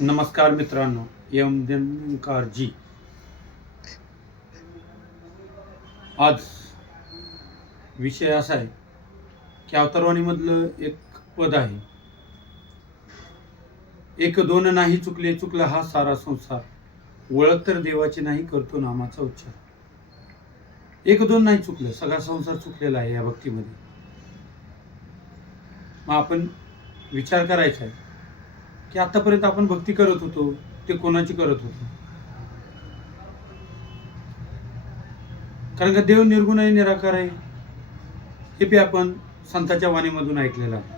नमस्कार मित्रांनो, एम दिनकारजी. आज विषय असा आहे की अवतारवाणीमधलं एक पद आहे, एक दोन नाही चुकले चुकला हा सारा संसार, ओळख तर देवाची नाही करतो नामाचा उच्चार. एक दोन नाही चुकलं, सगळा संसार चुकलेला आहे या भक्तीमध्ये. मग आपण विचार करायचा आहे की आतापर्यंत आपण भक्ती करत होतो ते कोणाची करत होतो. कारण का देव निर्गुण आहे, निराकार आहे, हे बी आपण संतांच्या वाणीमधून ऐकलेलं आहे.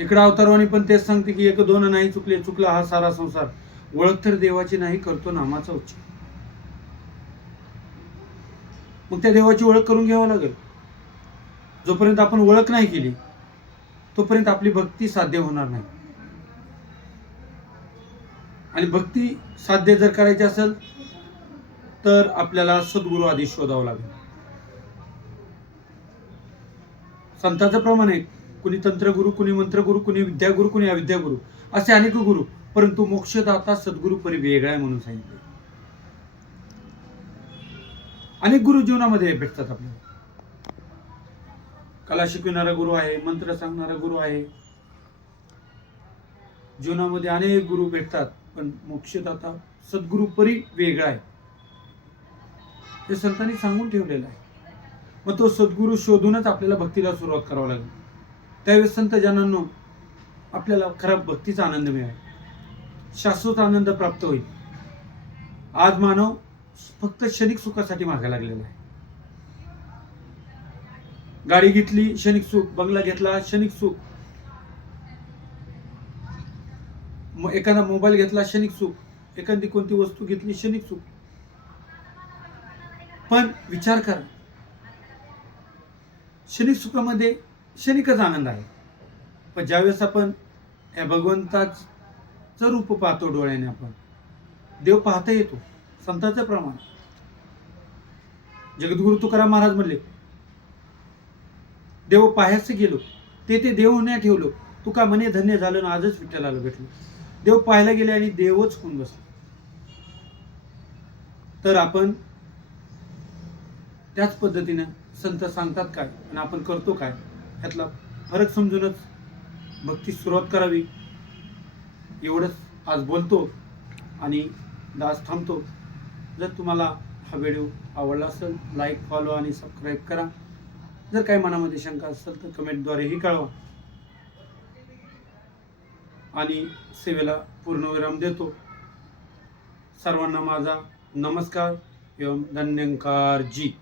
इकडं अवतारवाणी पण तेच सांगते की एक दोन नाही चुकले चुकला हा सारा संसार, ओळख तर देवाची नाही करतो नामाचा उच्चार. मग त्या देवाची ओळख करून घ्यावं लागेल. जोपर्यंत आपण ओळख नाही केली तोपर्यंत आपली भक्ती साध्य होणार नाही. आणि भक्ती साध्य जर करायची असेल तर आपल्याला सद्गुरू आधी शोधावं लागेल. संतांचं प्रमाण आहे, कुणी तंत्रगुरु, कुणी मंत्रगुरु, कुणी विद्यागुरु, कुणी अविद्यागुरु, असे अनेक गुरु, परंतु मोक्षदाता सद्गुरू परी वेगळा आहे म्हणून सांगितले. अनेक गुरु जीवनामध्ये भेटतात आपल्याला. कला शिकविणारा गुरु आहे, मंत्र सांगणारा गुरु आहे, जीवनामध्ये अनेक गुरु भेटतात, पण मोक्षदाता सद्गुरू परी वेगळा आहे हे संतांनी सांगून ठेवलेलं आहे. मग तो सद्गुरू शोधूनच आपल्याला भक्तीला सुरुवात करावी लागेल. त्यावेळेस संत जनांनो आपल्याला खरा भक्तीचा आनंद मिळेल, शाश्वत आनंद प्राप्त होईल. आज मानव फक्त क्षणिक सुखासाठी मागे लागलेला आहे. गाडी घेतली क्षणिक सुख, बंगला घेतला क्षणिक सुख, एखादा मोबाईल घेतला क्षणिक सुख, एखादी कोणती वस्तू घेतली क्षणिक सुख. पण विचार करा, क्षणिक सुखामध्ये क्षणिकच आनंद आहे, पण ज्यावेळेस आपण या भगवंताचं रूप पाहतो डोळ्याने, आपण देव पाहता येतो. संतांचं प्रमाण जगद्गुरु तुकाराम महाराज म्हणले, देव पाहायचं गेलो ते देव होण्या ठेवलो, तुका म्हणे धन्य झालं ना आजच विठ्ठलाला भेटलो. देव पाहायला गेले आणि देवच होऊन बसले. तर आपण त्याच पद्धतीने संत सांगतात काय आणि आपण करतो काय यातला फरक समजूनच भक्ती सुरुवात करावी. एवढंच आज बोलतो आणि दास थांबतो. जर तुम्हाला हा व्हिडिओ आवडला असेल, लाईक, फॉलो आणि सबस्क्राईब करा. जर काही मनामध्ये शंका असेल तर कमेंटद्वारेही कळवा. आणि सेवेला पूर्णविराम देतो. सर्वांना माझा नमस्कार एवं धन्यंकारजी.